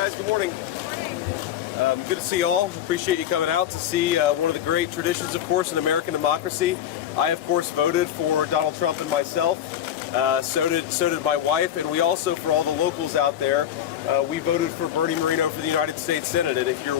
guys. Good morning. Good to see you all. Appreciate you coming out to see one of the great traditions, of course, in American democracy. I, of course, voted for Donald Trump and myself. So did my wife, and we also, for all the locals out there, we voted for Bernie Moreno for the United States Senate. And if you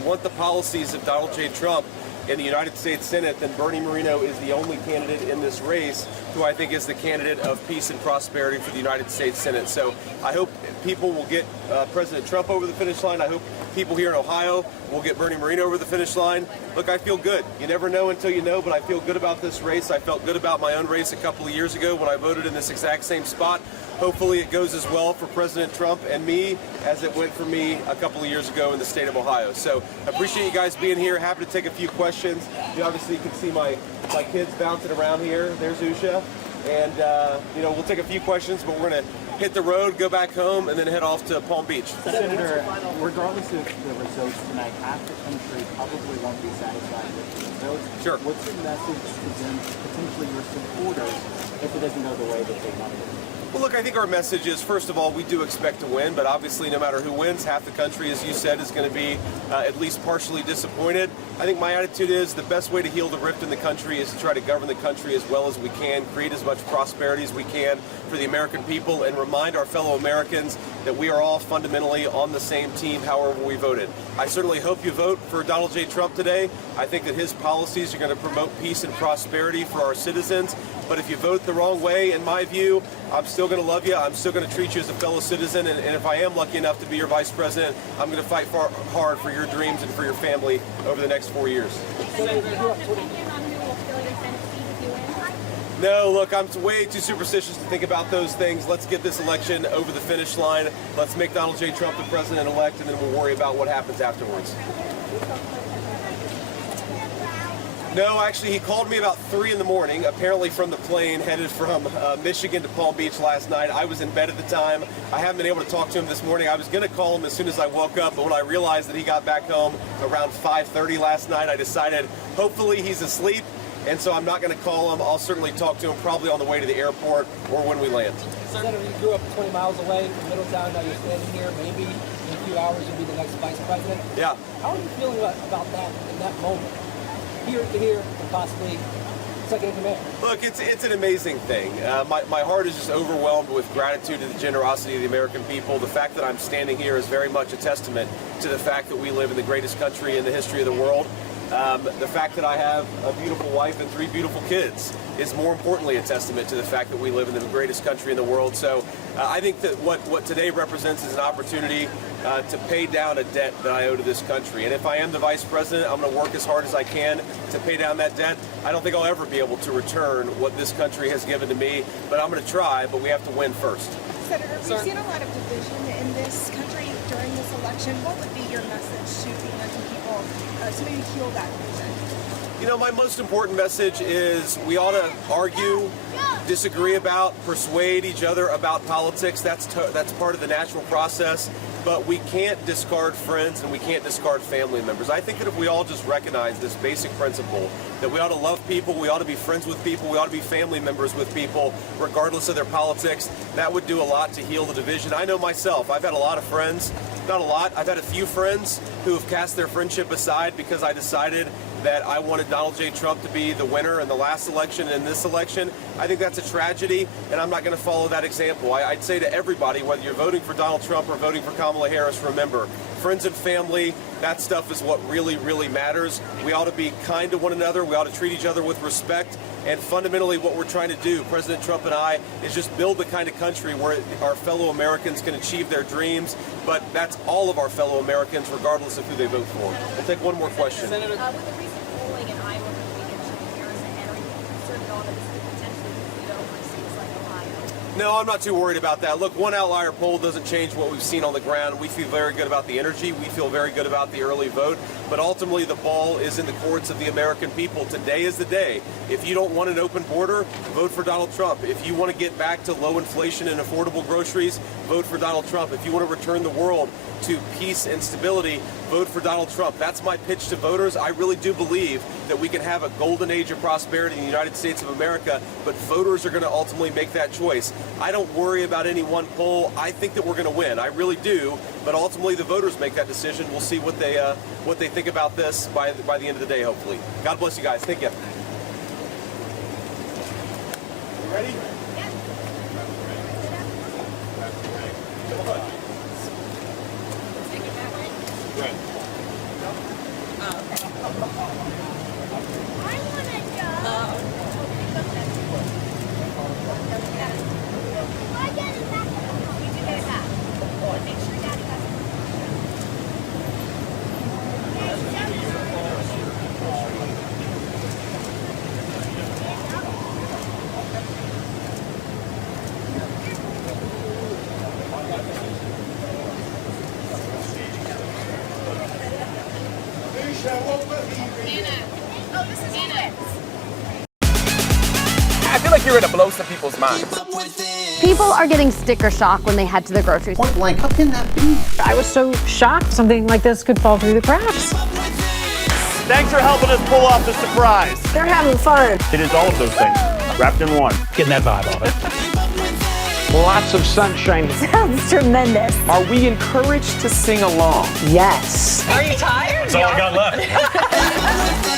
want the policies of Donald J. Trump in the United States Senate, then Bernie Moreno is the only candidate in this race who I think is the candidate of peace and prosperity for the United States Senate. So I hope people will get President Trump over the finish line. I hope people here in Ohio will get Bernie Moreno over the finish line. Look, I feel good. You never know until you know, but I feel good about this race. I felt good about my own race a couple of years ago when I voted in this exact same spot. Hopefully it goes as well for President Trump and me as it went for me a couple of years ago in the state of Ohio. So I appreciate you guys being here. Happy to take a few questions. You obviously can see my kids bouncing around here. There's Usha. And, we'll take a few questions, but we're going to hit the road, go back home, and then head off to Palm Beach. Senator, regardless of the results tonight, half the country probably won't be satisfied with the results. Sure. What's your message to them, potentially your supporters, if it doesn't go the way that they want it? Well, look, I think our message is, first of all, we do expect to win, but obviously no matter who wins, half the country, as you said, is going to be at least partially disappointed. I think my attitude is the best way to heal the rift in the country is to try to govern the country as well as we can, create as much prosperity as we can for the American people, and remind our fellow Americans that we are all fundamentally on the same team however we voted. I certainly hope you vote for Donald J. Trump today. I think that his policies are going to promote peace and prosperity for our citizens. But if you vote the wrong way, in my view, I'm still going to love you. I'm still going to treat you as a fellow citizen. And if I am lucky enough to be your vice president, I'm going to fight hard for your dreams and for your family over the next 4 years. No, look, I'm way too superstitious to think about those things. Let's get this election over the finish line. Let's make Donald J. Trump the president-elect, and then we'll worry about what happens afterwards. No, actually, he called me about 3 in the morning, apparently from the plane headed from Michigan to Palm Beach last night. I was in bed at the time. I haven't been able to talk to him this morning. I was going to call him as soon as I woke up, but when I realized that he got back home around 5:30 last night, I decided hopefully he's asleep, and so I'm not going to call him. I'll certainly talk to him probably on the way to the airport or when we land. Senator, you grew up 20 miles away from Middletown. Now you're standing here. Maybe in a few hours you'll be the next vice president. Yeah. How are you feeling about that in that moment? Here to here, and possibly second in command. Look, it's an amazing thing. My heart is just overwhelmed with gratitude to the generosity of the American people. The fact that I'm standing here is very much a testament to the fact that we live in the greatest country in the history of the world. The fact that I have a beautiful wife and 3 beautiful kids is more importantly a testament to the fact that we live in the greatest country in the world. So I think that what today represents is an opportunity to pay down a debt that I owe to this country. And if I am the vice president, I'm going to work as hard as I can to pay down that debt. I don't think I'll ever be able to return what this country has given to me, but I'm going to try, but we have to win first. Senator, we've seen a lot of division in this country during this election. What would be your message to the American people to maybe heal that division? You know, my most important message is we ought to argue, disagree about, persuade each other about politics. That's part of the natural process. But we can't discard friends and we can't discard family members. I think that if we all just recognize this basic principle, that we ought to love people, we ought to be friends with people, we ought to be family members with people, regardless of their politics, that would do a lot to heal the division. I know myself, I've had a lot of friends, not a lot, I've had a few friends who have cast their friendship aside because I decided that I wanted Donald J. Trump to be the winner in the last election and in this election. I think that's a tragedy, and I'm not going to follow that example. I'd say to everybody, whether you're voting for Donald Trump or voting for Kamala Harris, remember, friends and family, that stuff is what really, really matters. We ought to be kind to one another. We ought to treat each other with respect. And fundamentally, what we're trying to do, President Trump and I, is just build the kind of country where our fellow Americans can achieve their dreams. But that's all of our fellow Americans, regardless of who they vote for. We'll take one more question. With the recent polling in Iowa over the weekend showing Harris ahead, are you concerned at all that this could potentially lead to over states like Ohio? No, I'm not too worried about that. Look, one outlier poll doesn't change what we've seen on the ground. We feel very good about the energy. We feel very good about the early vote. But ultimately, the ball is in the courts of the American people. Today is the day. If you don't want an open border, vote for Donald Trump. If you want to get back to low inflation and affordable groceries, vote for Donald Trump. If you want to return the world to peace and stability, vote for Donald Trump. That's my pitch to voters. I really do believe that we can have a golden age of prosperity in the United States of America, but voters are going to ultimately make that choice. I don't worry about any one poll. I think that we're going to win. I really do, but ultimately the voters make that decision. We'll see what they think about this by the end of the day, hopefully. God bless you guys. Thank you. You ready? Oh, this is Vance. I feel like you're gonna blow some people's minds. People are getting sticker shock when they head to the grocery store. Point blank, how can that be? I was so shocked something like this could fall through the cracks. Thanks for helping us pull off the surprise. They're having fun. It is all of those things, wrapped in one. Getting that vibe off it. Lots of sunshine. Sounds tremendous. Are we encouraged to sing along? Yes. That's all I got left.